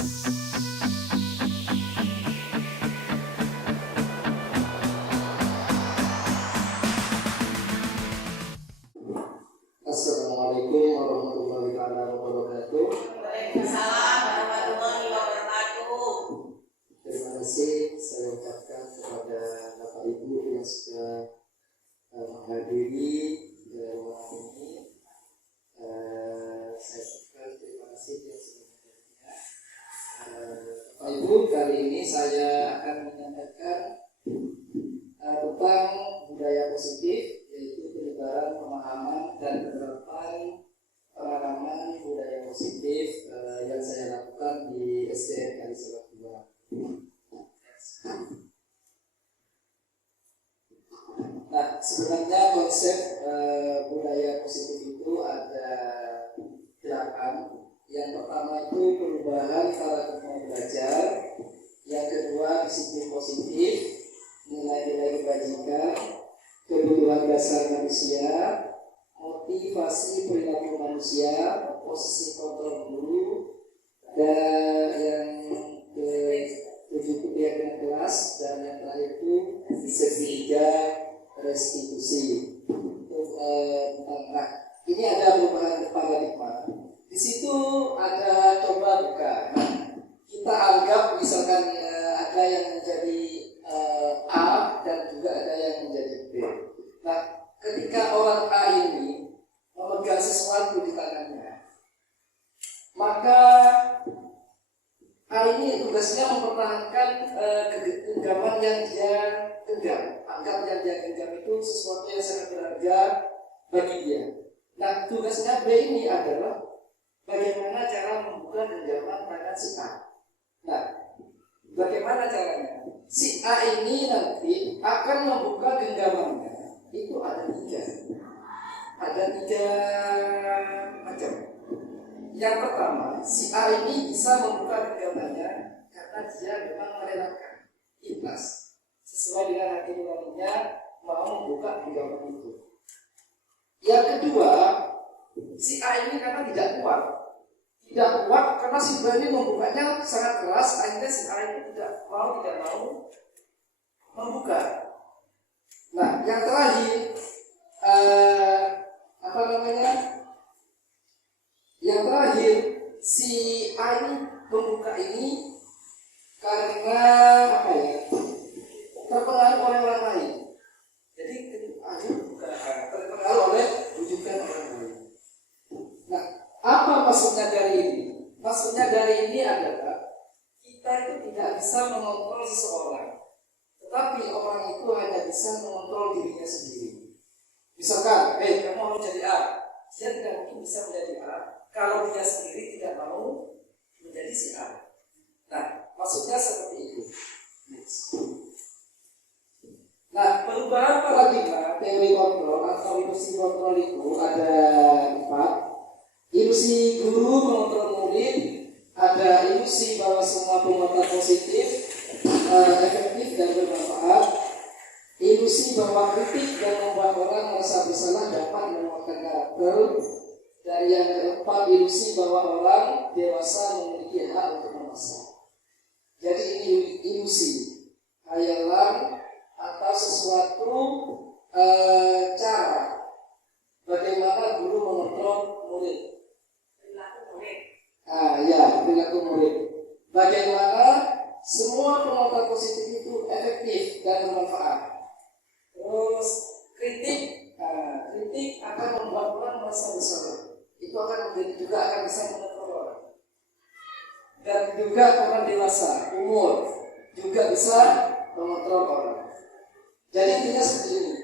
Assalamualaikum warahmatullahi wabarakatuh. Waalaikumsalam warahmatullahi wabarakatuh. Terima kasih saya ucapkan kepada Bapak Ibu yang sudah menghadiri ruangan ini. Saya ucapkan terima kasih yang sebenarnya. Bapak Ibu, kali ini saya akan menyampaikan tentang budaya positif, yaitu penyebaran pemahaman dan penerapan pengalaman budaya positif yang saya lakukan di SDN Kalisalak 2. Nah, sebenarnya konsep budaya positif itu ada 8. Yang pertama itu perubahan cara belajar. Yang kedua disiplin positif, nilai-nilai kebajikan, kebutuhan dasar manusia, motivasi perilaku manusia, posisi kontrol guru, dan yang ke-7 kegiatan kelas, dan yang terakhir itu ketiga restitusi. Nah, ini ada perubahan paradigma. Di situ ada coba buka. Kita anggap misalkan ada yang menjadi A dan juga ada yang menjadi B. Nah, ketika orang A ini memegang sesuatu di tangannya, maka A ini tugasnya mempertahankan genggaman yang dia genggam. Anggap yang dia genggam itu sesuatu yang sangat berharga bagi dia. Nah, tugasnya B ini adalah bagaimana cara membuka genggaman tangan si A. Nah, bagaimana caranya? Si A ini nanti akan membuka genggamannya. Itu ada 3. Ada 3 macam. Yang pertama, si A ini bisa membuka genggamannya karena dia memang merelakan, ikhlas, sesuai dengan hati nuraninya mau membuka genggaman itu. Yang kedua, si A ini karena tidak kuat karena si B ini membukanya sangat keras, akhirnya si A ini tidak mau membuka. Nah, yang terakhir Yang terakhir, si A ini membuka ini karena terpengaruh oleh orang lain. Jadi terpengaruh oleh rujukan orang lain. Nah, apa maksudnya dari ini? Maksudnya dari ini adalah kita itu tidak bisa mengontrol seseorang, tetapi orang itu hanya bisa mengontrol dirinya sendiri. Misalkan, kamu mau jadi A, dia tidak mungkin bisa menjadi A kalau dia sendiri tidak mau menjadi si A. Nah, maksudnya seperti itu. Nah, perubahan paradigma teori kontrol atau ilusi kontrol itu ada 4. Ilusi guru mengontrol murid, ada ilusi bahwa semua penguatan positif efektif dan bermanfaat, ilusi bahwa kritik dan membuat orang merasa bersalah dapat menguatkan karakter, dan yang keempat ilusi bahwa orang dewasa memiliki hak untuk memaksa. Jadi ini ilusi, hayalan atau sesuatu cara bagaimana guru mengontrol murid. Perilaku murid. Bagaimana semua penguatan positif itu efektif dan bermanfaat. Terus kritik akan membuat orang merasa bersalah. Itu akan menjadi juga akan bisa mengontrol orang. Dan juga orang dewasa, umur juga bisa mengontrol orang. Jadi intinya seperti ini.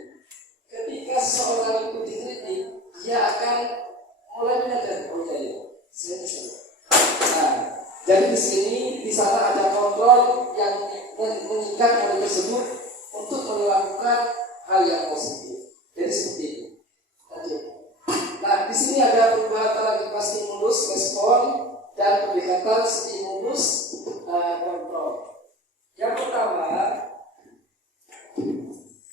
Ketika seseorang itu dikritik, dia akan mulai menyadari, saya bisa. Nah, jadi di sana ada kontrol yang mengikat orang tersebut untuk melakukan hal yang positif. Jadi seperti itu. Nah, di sini ada perubahan paradigma stimulus, respon, dan pendekatan stimulus kontrol. Yang pertama,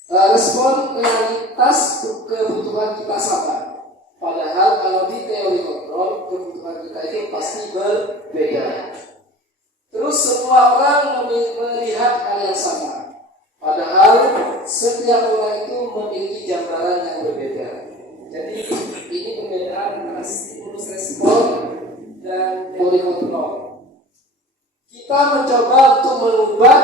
respon realitas kebutuhan kita sama. Padahal kalau di teori kontrol kebutuhan kita itu pasti berbeda. Terus semua orang melihat hal yang sama. Padahal setiap orang itu memiliki gambaran yang berbeda. Jadi ini perbedaan antara stimulus respon dan teori kontrol. Kita mencoba untuk mengubah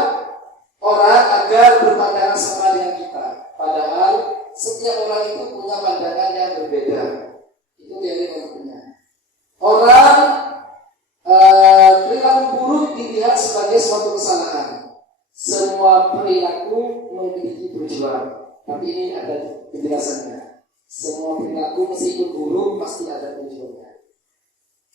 orang agar berpandangan sama dengan kita. Padahal setiap orang itu punya pandangan yang berbeda. Itu teori kontrolnya. Orang perilaku buruk dilihat sebagai suatu kesalahan. Semua perilaku memiliki tujuan. Tapi ini ada penjelasannya. Semua perilaku meskipun buruk pasti ada tujuannya.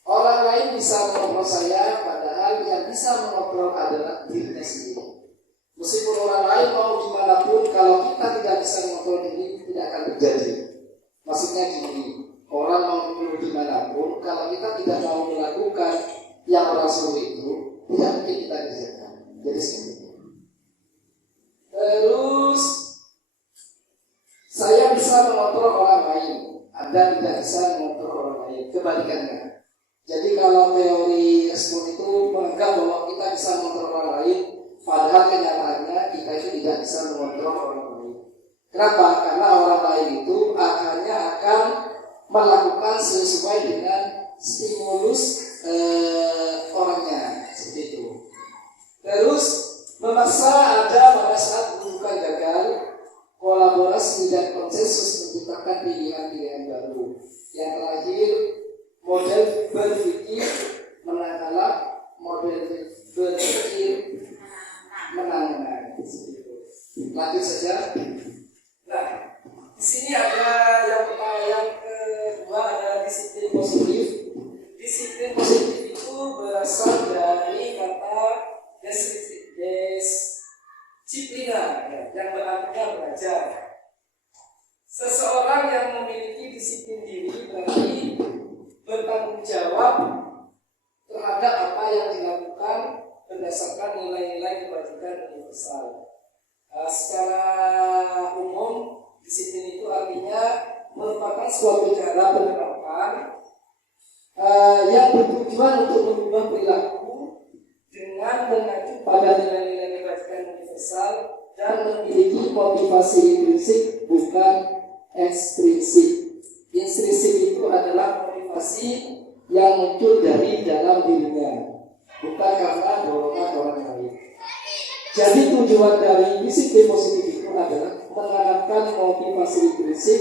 Orang lain bisa mengontrol saya, padahal yang bisa mengontrol adalah dirinya sendiri. Meskipun orang lain mau gimana pun, kalau kita tidak bisa mengontrol diri, tidak akan terjadi. Maksudnya gini, orang mau gimana pun, kalau kita tidak mau melakukan yang orang suruh itu, tidak mungkin kita kerjakan. Jadi seperti itu. Terus saya bisa mengontrol orang lain, Anda tidak bisa mengontrol orang lain. Kebalikannya. Jadi kalau teori respon itu menganggap bahwa kita bisa mengontrol orang lain, padahal kenyataannya kita itu tidak bisa mengontrol orang lain. Kenapa? Karena orang lain itu akan melakukan sesuai dengan stimulus orangnya, seperti itu. Terus memaksa ada pada saat rujukan gagal, kolaborasi dan konsensus menciptakan pilihan-pilihan baru. Yang terakhir, model berpikir menang kalah, model berpikir menang-menang. Lanjut saja. Nah, di sini ada yang pertama, yang kedua ada disiplin positif. Disiplin positif itu berasal dari kata disiplina, yang berarti belajar. Seseorang yang memiliki disiplin diri berarti bertanggung jawab terhadap apa yang dilakukan berdasarkan nilai-nilai kebajikan universal. Secara umum, disiplin itu artinya merupakan suatu cara penerapan yang bertujuan untuk mengubah perilaku dengan mengacu pada nilai-nilai kebajikan universal dan memiliki motivasi intrinsik bukan ekstrinsik. Intrinsik itu adalah motivasi yang muncul dari dalam dirinya, bukan karena dorongan orang lain. Jadi tujuan dari disiplin positif itu adalah menanamkan motivasi intrinsik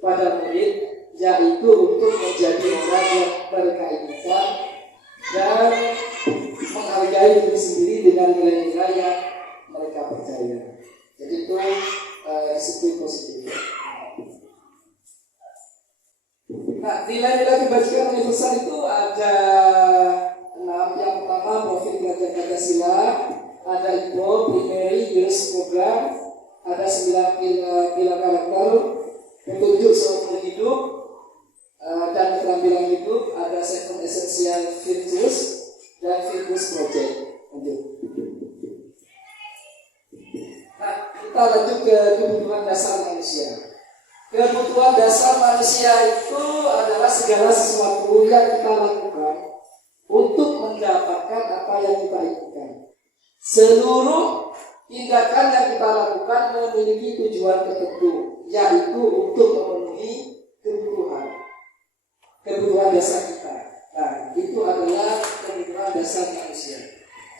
pada murid, yaitu untuk menjadi orang yang mereka inginkan dan menghargai diri sendiri dengan nilai-nilai yang mereka percaya. Jadi itu disiplin positif. Nah, nilai-nilai kebajikan universal itu ada 6. Yang pertama, profil belajar Pancasila, ada IPO, primary, girls program, ada 9 pilar karakter, petunjuk seumur hidup, dan keterampilan hidup, ada 7 essential virtues, dan virtues project. Lanjut. Nah, kita lanjut ke kebutuhan dasar manusia. Kebutuhan dasar manusia itu adalah segala sesuatu yang kita lakukan untuk mendapatkan apa yang kita inginkan. Seluruh tindakan yang kita lakukan memiliki tujuan tertentu, yaitu untuk memenuhi kebutuhan dasar kita. Nah, itu adalah kebutuhan dasar manusia.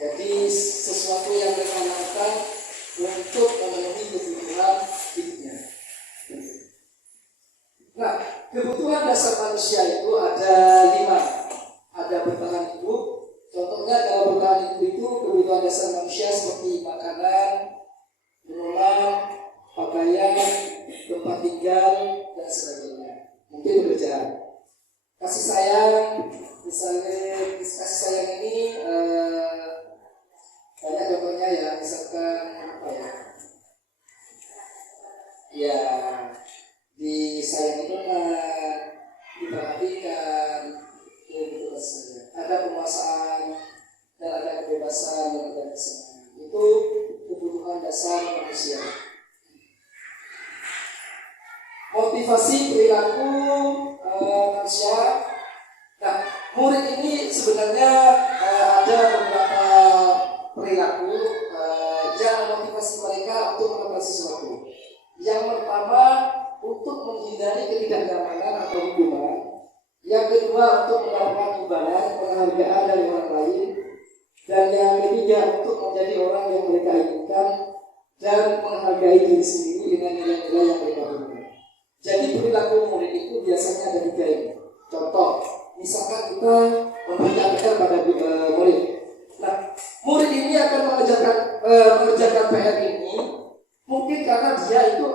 Jadi sesuatu yang kita lakukan untuk memenuhi kebutuhan hidupnya. Nah, kebutuhan dasar manusia itu ada 5. Ada bertahan hidup. Contohnya kalau bertahan hidup itu kebutuhan dasar manusia seperti makanan, minuman, pakaian, tempat tinggal, dan sebagainya. Mungkin pekerjaan. Kasih sayang, misalnya kasih sayang ini banyak contohnya ya, misalkan apa ya? Ya, disayangi dengan diperhatikan, itu saja. Ada penguasaan dan ada kebebasan dan ada kesenangan. Itu kebutuhan dasar manusia. Motivasi perilaku manusia. Nah, murid ini sebenarnya ada beberapa Yang pertama, untuk menghindari ketidaknyamanan atau hukuman. Yang kedua, untuk mendapatkan imbalan, penghargaan dari orang lain. Dan yang ketiga, untuk menjadi orang yang mereka inginkan dan menghargai diri sendiri dengan nilai-nilai yang mereka punya. Jadi perilaku murid itu biasanya ada 3 ini. Contoh, misalkan kita memberikan PR pada murid. Nah, murid ini akan mengerjakan PR ini mungkin karena dia itu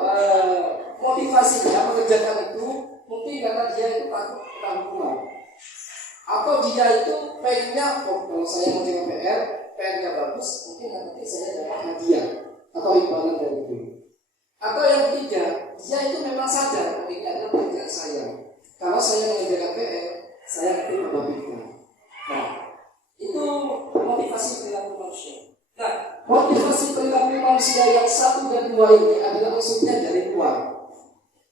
motivasinya mengerjakan itu mungkin karena dia itu takut kena hukuman, atau dia itu pengennya kalau saya mengerjakan PR-nya bagus, mungkin nanti saya dapat hadiah atau imbalan dari guru. Atau yang ketiga, dia itu memang sadar ini adalah pekerjaan saya. Kalau saya mengerjakan PR, saya nanti mendapatkan. Nah, itu motivasi perilaku manusia. Nah, motivasi perilaku manusia yang 1 dan 2 ini adalah unsurnya dari luar.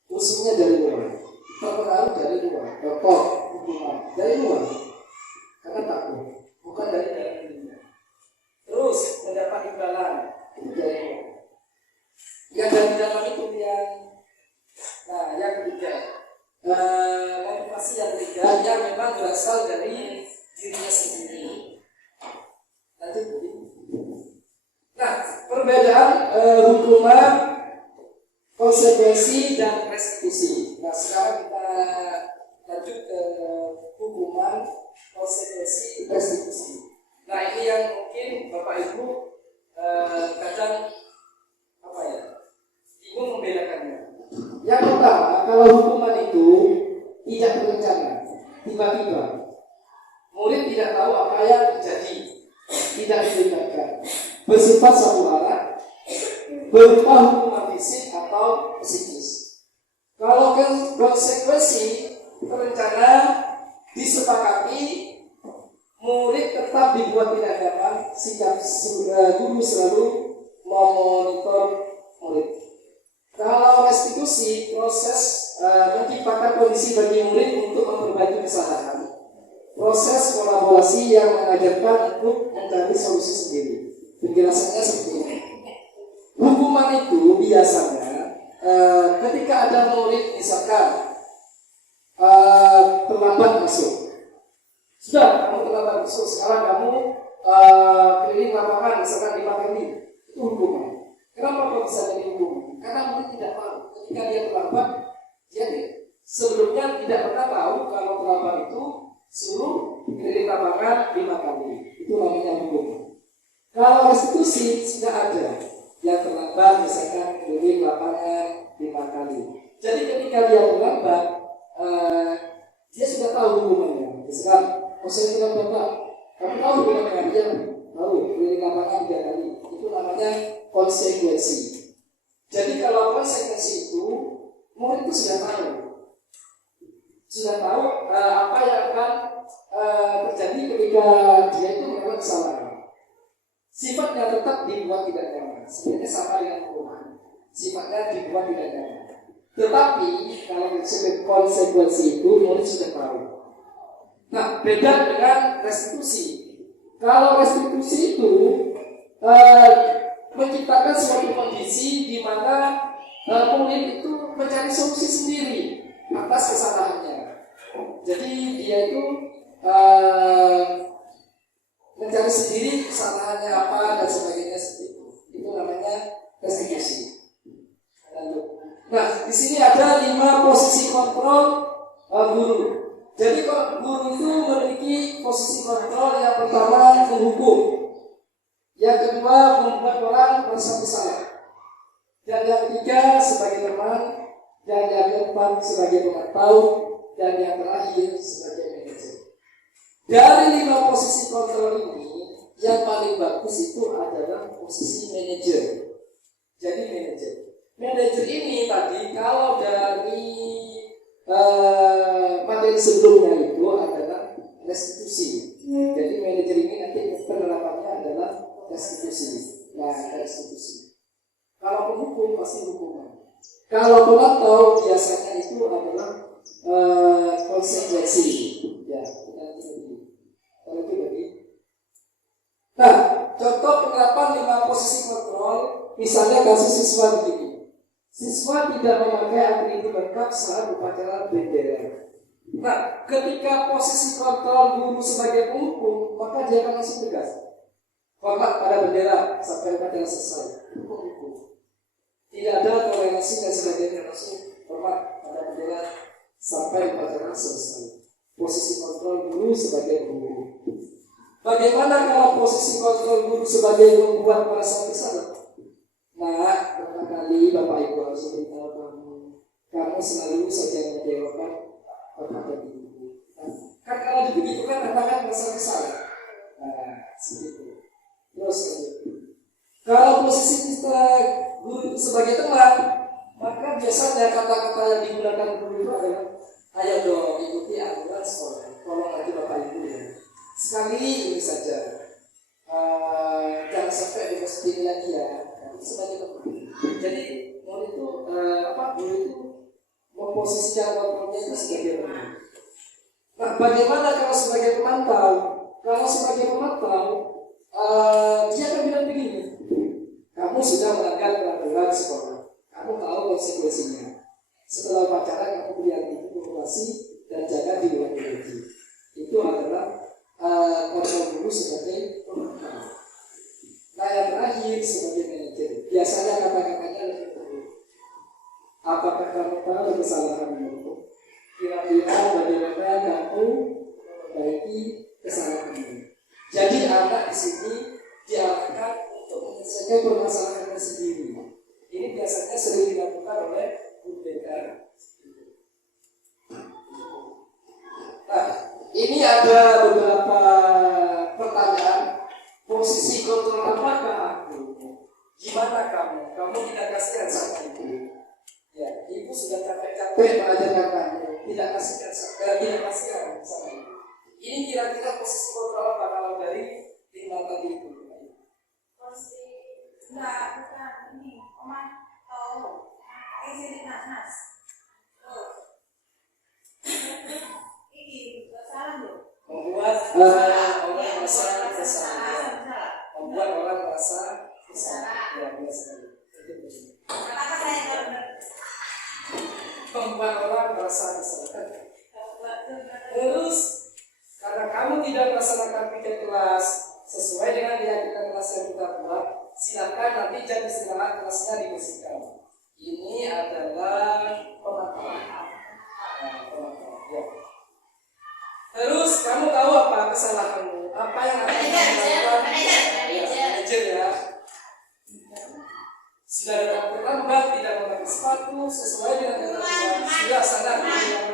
Unsurnya dari luar. Terpengaruh dari luar. Contoh, hukuman dari luar. Karena takut, bukan dari dalam dirinya. Terus mendapat imbalan itu dari luar. Yang dari dalam itu yang ketiga, motivasi yang ketiga yang memang berasal dari dirinya sendiri. Lanjut. Nah, perbedaan hukuman, konsekuensi dan restitusi. Nah, sekarang kita lanjut ke hukuman, konsekuensi, restitusi. Nah, ini yang mungkin Bapak Ibu kadang bingung membedakannya. Yang pertama, kalau hukuman itu tidak berencana, tiba-tiba murid tidak tahu apa yang terjadi, tidak dilibatkan, bersifat satu arah, berupa hukuman fisik atau psikis. Kalau konsekuensi terencana, disepakati, murid tetap dibuat tidak nyaman, sikap guru selalu memonitor murid. Kalau restitusi, proses menciptakan kondisi bagi murid untuk memperbaiki kesalahan. Proses kolaborasi yang mengajarkan untuk mencari solusi sendiri. Penjelasannya seperti ini. Hukuman itu biasanya ketika ada murid misalkan terlambat masuk. Sudah, kamu terlambat masuk. Sekarang kamu keliling lapangan misalkan 5 kali. Itu hukuman. Kenapa kok bisa jadi hukuman? Karena murid tidak tahu. Ketika dia terlambat, dia sebelumnya tidak pernah tahu kalau terlambat itu suruh keliling lapangan 5 kali. Itu namanya hukuman. Kalau restitusi sudah ada yang terlambat misalkan keliling lapangan 5 kali. Jadi ketika dia terlambat, dia sudah tahu hukumannya. Misalkan, saya tidak Bapak, kamu tahu hukumannya? Dia tahu keliling lapangan 3 kali. Itu namanya konsekuensi. Jadi kalau konsekuensi itu murid itu sudah tahu apa yang akan terjadi ketika dia itu melakukan kesalahan. Sifatnya tetap dibuat tidak nyaman. Sebenarnya sama dengan hukuman. Sifatnya dibuat tidak nyaman. Tetapi kalau konsekuensi itu murid sudah tahu. Nah, beda dengan restitusi. Kalau restitusi itu menciptakan suatu kondisi di mana murid itu mencari solusi sendiri atas kesalahannya. Jadi dia itu mencari sendiri kesalahannya apa dan sebagainya seperti itu. Itu namanya restitusi. Nah, di sini ada 5 posisi kontrol guru. Jadi guru itu memiliki posisi kontrol. Yang pertama menghukum, yang kedua membuat orang merasa bersalah, dan yang ketiga sebagai teman, dan yang keempat sebagai pemantau, dan yang terakhir sebagai manajer. Dari 5 posisi kontrol ini, yang paling bagus itu adalah posisi manajer. Jadi manajer ini tadi kalau dari materi sebelumnya itu adalah restitusi. Jadi manajer ini nanti penerapannya adalah restitusi. Nah, restitusi. Kalau penghukum pasti hukuman. Kalau pemantau biasanya itu adalah konsekuensi. Ya, kalau itu jadi. Nah, contoh penerapan 5 posisi kontrol, misalnya kasus siswa begini. Siswa tidak memakai atribut lengkap saat upacara bendera. Nah, ketika posisi kontrol guru sebagai penghukum, maka dia akan langsung tegas. Hormat pada bendera sampai upacara selesai. Hukum. Tidak ada toleransi dan sebagainya, langsung hormat pada bendera sampai upacara selesai. Posisi kontrol guru sebagai penghukum. Bagaimana kalau posisi kontrol guru sebagai membuat merasa bersalah? Nah, berapa kali Bapak Ibu harus memberitahu kamu selalu saja mengecewakan Bapak dan Ibu. Nah, kan kalau begitu kan anak kan merasa bersalah. Nah, seperti itu. Terus kalau posisi kita guru itu sebagai teman, maka biasanya kata-kata yang digunakan guru itu adalah, ayo dong ikuti aturan sekolah. Tolong aja Bapak Ibu ya. Sekali ini saja, jangan sampai dimasukin lagi ya. Itu sebagai teman. Jadi guru itu guru itu memposisikan kontrolnya itu sebagai teman. Nah, bagaimana kalau sebagai pemantau? Kalau sebagai pemantau, dia akan bilang begini, kamu sudah melanggar peraturan sekolah, kamu tahu konsekuensinya. Setelah upacara kamu berikan informasi dan jaga diulangi. Itu adalah kontrol guru sebagai pemantau. Nah, yang terakhir sebagai manajer, biasanya kata-katanya lebih buruk. Apakah kamu tahu kesalahanmu? Kira-kira bagaimana kamu memperbaiki kesalahanmu? Jadi anak di sini diarahkan untuk menyelesaikan permasalahannya sendiri. Ini biasanya sering dilakukan oleh guru BK. Nah, ini ada beberapa pertanyaan. Posisi kontrol apakah aku? Gimana kamu? Kamu tidak kasihan sama ibu? Ya, ibu sudah capek-capek mengajarkan kamu. Tidak kasihan sama ibu. Ini kira-kira posisi kontrol apa kalau dari 5 tadi itu? Posisi bukan ini, pemantau. Ini nas. Ini salah loh. Membuat orang merasa bersalah. Membuat orang merasa bersalah. Ya, biasa. Kenapa saya nggak benar? Membuat orang merasa bersalah. Terus, karena kamu tidak melaksanakan piket kelas sesuai dengan keyakinan kelas yang kita buat, silakan nanti jam istirahat kelasnya dibersihkan. Ini adalah pemantauan. Ya. Terus kamu tahu apa kesalahanmu? Apa yang akan kamu lakukan? Manajer ya. Sudah datang terlambat, tidak memakai sepatu sesuai dengan ketentuan. Sudah sadar tidak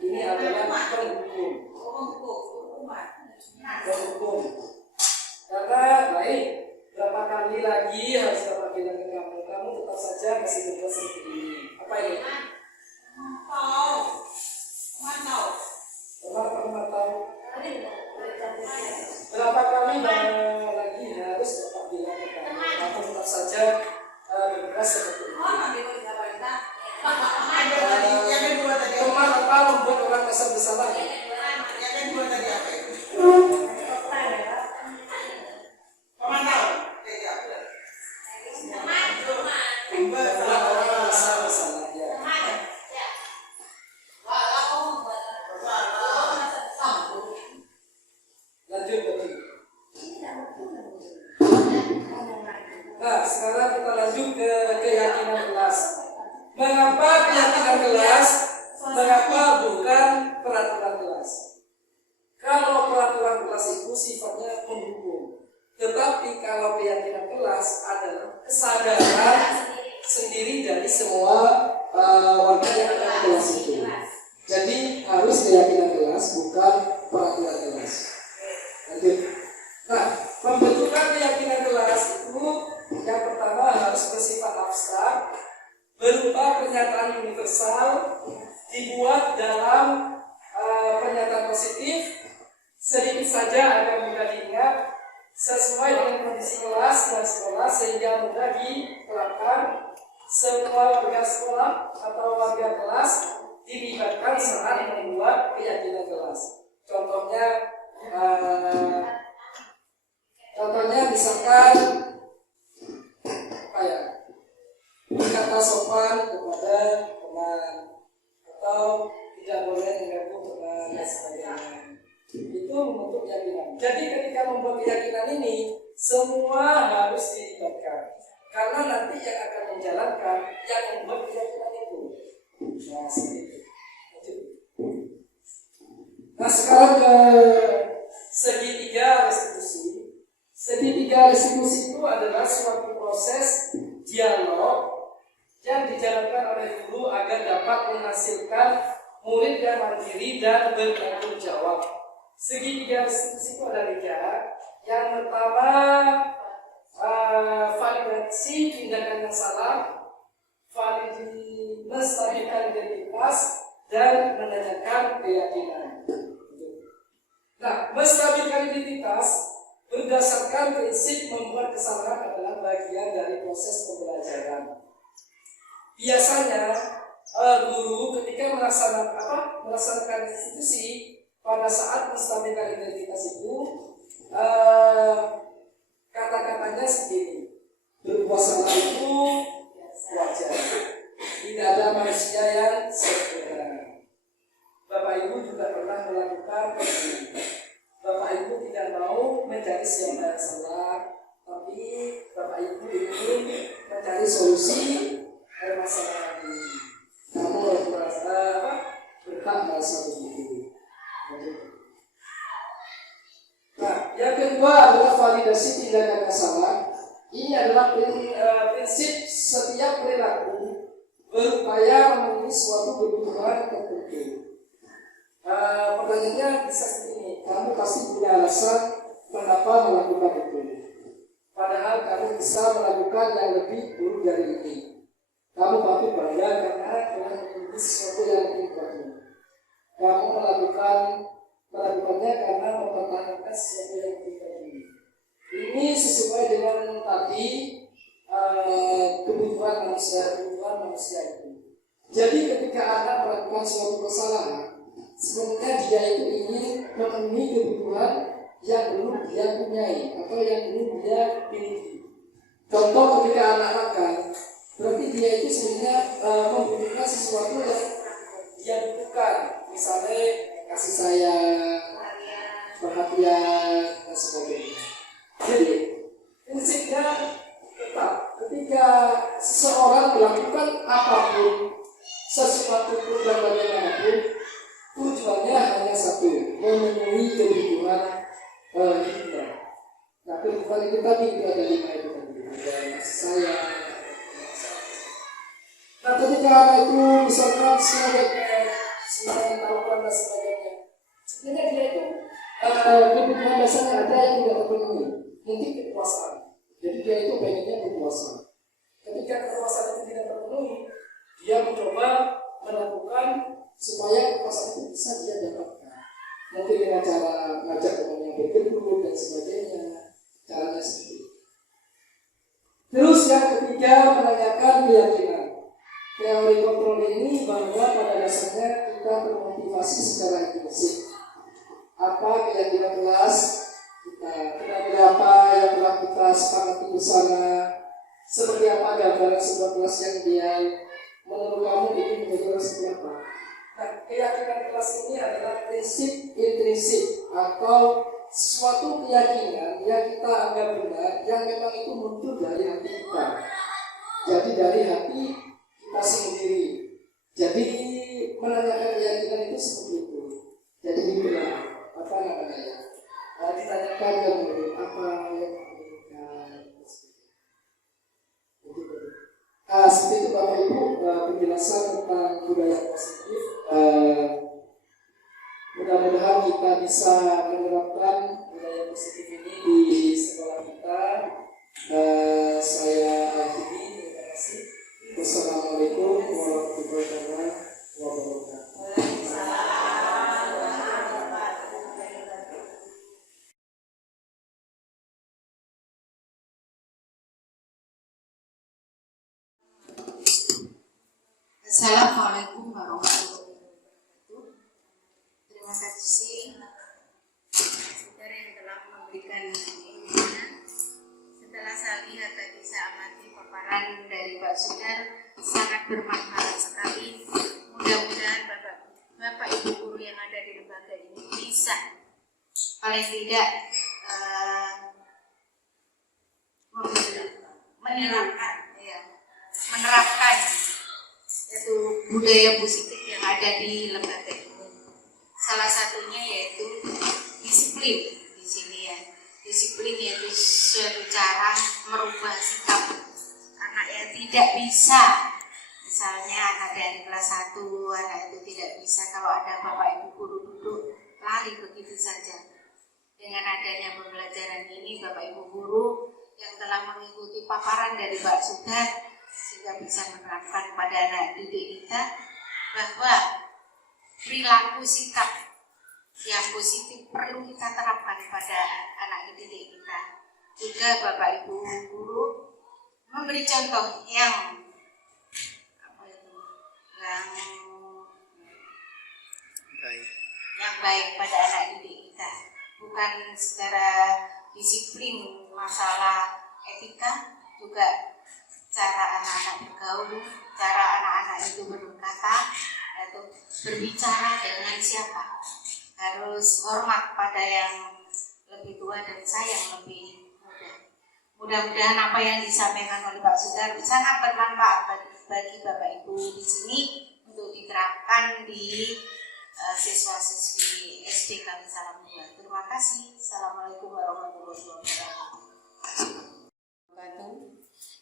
ini adalah penghukum. Karena baik, berapa kali lagi harus dapat bilang ke kamu tetap saja masih berbuat seperti ini. Apa ini? Pemantau. Berapa kali lagi harus dapat bilang ke kamu tetap saja berbuat seperti ini. Teman apa membuat orang merasa bersalah? Nah, sekarang kita lanjut ke keyakinan kelas. Mengapa keyakinan kelas? Mengapa bukan peraturan kelas? Kalau peraturan kelas itu sifatnya menghukum, tetapi kalau keyakinan kelas adalah kesadaran sendiri dari semua warga yang ada di kelas itu. Jadi harus keyakinan kelas, bukan peraturan kelas. Lanjut. Nah, pembentukan keyakinan kelas itu yang pertama harus bersifat abstrak, berupa pernyataan universal, dibuat dalam pernyataan positif, sedikit saja agar mudah diingat, sesuai dengan kondisi kelas dan sekolah sehingga mudah diterapkan. Semua warga sekolah atau warga kelas dilibatkan saat membuat keyakinan kelas. Contohnya Contohnya misalkan apa ya, berkata sopan kepada teman atau tidak boleh mengganggu teman dan sebagainya. Itu membentuk keyakinan. Jadi ketika membuat keyakinan ini semua harus dilibatkan, karena nanti yang akan menjalankan yang membuat keyakinan itu. Nah, seperti itu. Nah, sekarang ke segitiga restitusi. Segitiga restitusi itu adalah suatu proses dialog yang dijalankan oleh guru agar dapat menghasilkan murid yang mandiri dan bertanggung jawab. Segitiga restitusi itu ada 3. Yang pertama, validasi tindakan yang salah, menstabilkan identitas, dan menanyakan keyakinan. Nah, menstabilkan identitas berdasarkan prinsip membuat kesalahan adalah bagian dari proses pembelajaran. Biasanya guru ketika melaksanakan restitusi pada saat menstabilkan identitas itu kata-katanya segini: berbuat salah itu wajar, tidak ada manusia yang sempurna. Bapak Ibu juga pernah melakukan ini. Bapak Ibu tidak mau mencari siapa yang salah, tapi Bapak Ibu ingin mencari solusi permasalahan ini. Kamu berhak merasa begitu. Nah, yang kedua adalah validasi tindakan yang salah. Ini adalah prinsip setiap perilaku berupaya memenuhi suatu kebutuhan tertentu. Pertanyaannya bisa seperti ini: kamu pasti punya alasan mengapa melakukan itu, padahal kamu bisa melakukan yang lebih buruk dari ini. Kamu patut bangga karena telah memiliki sesuatu yang lebih baik. Kamu melakukannya karena mempertahankan sesuatu yang lebih baik. Ini sesuai dengan tadi kebutuhan manusia itu. Jadi ketika anak melakukan suatu kesalahan, sebenarnya dia itu ingin memenuhi kebutuhan yang belum dia punyai atau yang belum dia miliki. Contoh, ketika anak makan, berarti dia itu sebenarnya membutuhkan sesuatu yang dia butuhkan, misalnya kasih sayang, perhatian, dan sebagainya. Jadi prinsipnya tetap ketika seseorang melakukan apapun, sesuatu pun dan bagaimanapun, tujuannya hanya satu: memenuhi kebutuhan hidupnya. Nah, kebutuhan itu tadi itu ada 5 itu tadi, ada kasih sayang. Nah, ketika anak itu misalkan semangat tahuan dan sebagainya, sebenarnya dia itu kebutuhan dasarnya ada yang tidak terpenuhi, mungkin kekuasaan. Jadi dia itu pengennya berkuasa. Ketika kekuasaan itu tidak terpenuhi, dia mencoba melakukan supaya kekuasaan itu bisa dia dapatkan. Mungkin dengan cara ngajak temannya bergelut dan sebagainya. Caranya seperti itu. Terus yang ketiga, menanyakan keyakinan. Teori kontrol ini bahwa pada dasarnya kita termotivasi secara intrinsik. Apa keyakinan kelas kita, kira-kira apa yang telah kita sepakati bersama, seperti apa gambaran sebuah kelas yang ideal. Menurut kamu ini menjadi kelas seperti apa? Nah, keyakinan kelas ini adalah prinsip intrinsik atau suatu keyakinan yang kita anggap benar, yang memang itu muncul dari hati kita. Jadi dari hati kita sendiri. Jadi menanyakan keyakinan itu seperti itu. Jadi dibilang apa namanya ya? Ditanyakan yang menurut apa yang menurutkan. Seperti itu Bapak Ibu, penjelasan tentang budaya positif. Mudah-mudahan kita bisa menerapkan budaya positif ini di sekolah kita. Saya akhiri, terima kasih. Wassalamualaikum warahmatullahi wabarakatuh. Assalamualaikum warahmatullahi wabarakatuh. Terima kasih memberikan ilmunya. Setelah saya lihat tadi, saya amati paparan dari Pak Sudar sangat bermanfaat sekali. Mudah-mudahan Bapak Ibu guru yang ada di lembaga ini bisa paling tidak menerapkan yaitu budaya positif yang ada di lembaga ini. Salah satunya yaitu disiplin di sini ya. Disiplin yaitu suatu cara merubah sikap anak yang tidak bisa. Misalnya anak dari kelas 1, anak itu tidak bisa kalau ada Bapak Ibu guru duduk, lari begitu saja. Dengan adanya pembelajaran ini, Bapak Ibu guru yang telah mengikuti paparan dari Pak Sudar sehingga bisa menerapkan pada anak didik kita bahwa perilaku sikap yang positif perlu kita terapkan pada anak didik kita. Juga Bapak Ibu guru memberi contoh yang baik pada anak didik kita, bukan secara disiplin masalah etika, juga cara anak-anak bergaul, cara anak-anak itu berkata atau berbicara dengan siapa, harus hormat pada yang lebih tua dan sayang lebih muda. Mudah-mudahan apa yang disampaikan oleh Pak Sudar sangat bermanfaat bagi Bapak Ibu di sini untuk diterapkan di siswa-siswi SD Kali Salam 2. Terima kasih. Assalamualaikum warahmatullahi wabarakatuh.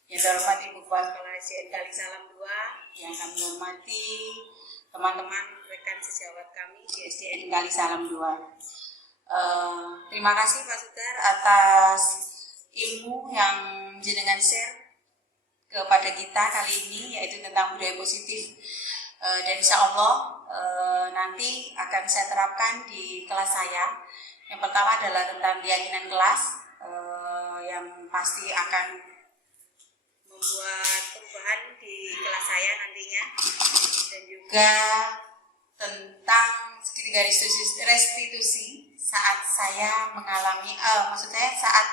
Yang terhormat Ibu Kepala SDN Kali Salam 2, yang kami hormati teman-teman rekan sejawat kami di SDN Kali Salam 2. Terima kasih Pak Sudar atas ilmu yang jenengan share kepada kita kali ini, yaitu tentang budaya positif. Dan insya Allah nanti akan saya terapkan di kelas saya. Yang pertama adalah tentang keyakinan kelas, yang pasti akan membuat perubahan di kelas saya nantinya. Dan juga tentang segitiga restitusi saat saya mengalami, saat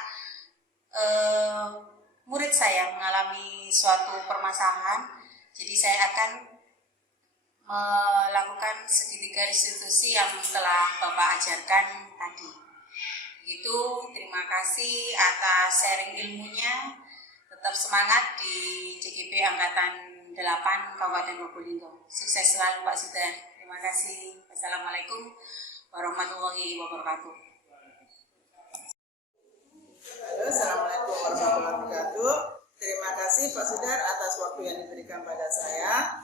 murid saya mengalami suatu permasalahan. Jadi saya akan melakukan segitiga restitusi yang telah Bapak ajarkan tadi. Begitu, terima kasih atas sharing ilmunya. Tetap semangat di JGP Angkatan 8 Kabupaten Probolinggo. Sukses selalu Pak Sudar. Terima kasih. Wassalamualaikum warahmatullahi wabarakatuh. Halo, assalamualaikum warahmatullahi wabarakatuh. Terima kasih Pak Sudar atas waktu yang diberikan pada saya.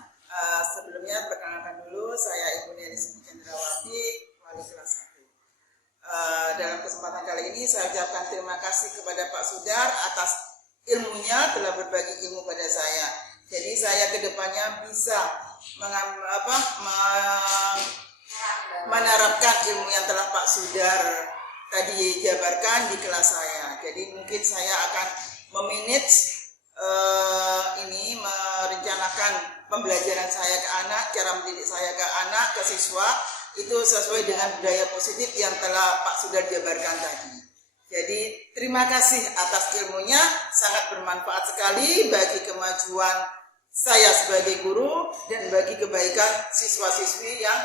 Sebelumnya perkenalkan dulu, saya Ibu Neri Suti Cendrawati, wali kelas 1. Dalam kesempatan kali ini saya ucapkan terima kasih kepada Pak Sudar atas ilmunya, telah berbagi ilmu pada saya. Jadi saya kedepannya bisa menerapkan ilmu yang telah Pak Sudar tadi jabarkan di kelas saya. Jadi mungkin saya akan memanage merencanakan pembelajaran saya ke anak, cara mendidik saya ke anak, ke siswa itu sesuai dengan budaya positif yang telah Pak Sudar jabarkan tadi. Jadi terima kasih atas ilmunya, sangat bermanfaat sekali bagi kemajuan saya sebagai guru dan bagi kebaikan siswa-siswi yang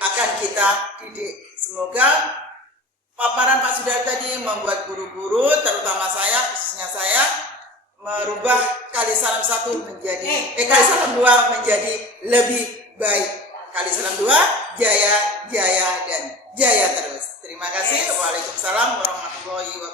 akan kita didik. Semoga paparan Pak Sudar tadi membuat guru-guru, terutama saya, khususnya saya, merubah Kali Salam 1 menjadi Kali Salam 2 menjadi lebih baik. Kali Salam 2 jaya, jaya, dan jaya terus. Terima kasih. Waalaikumsalam warahmatullahi wabarakatuh.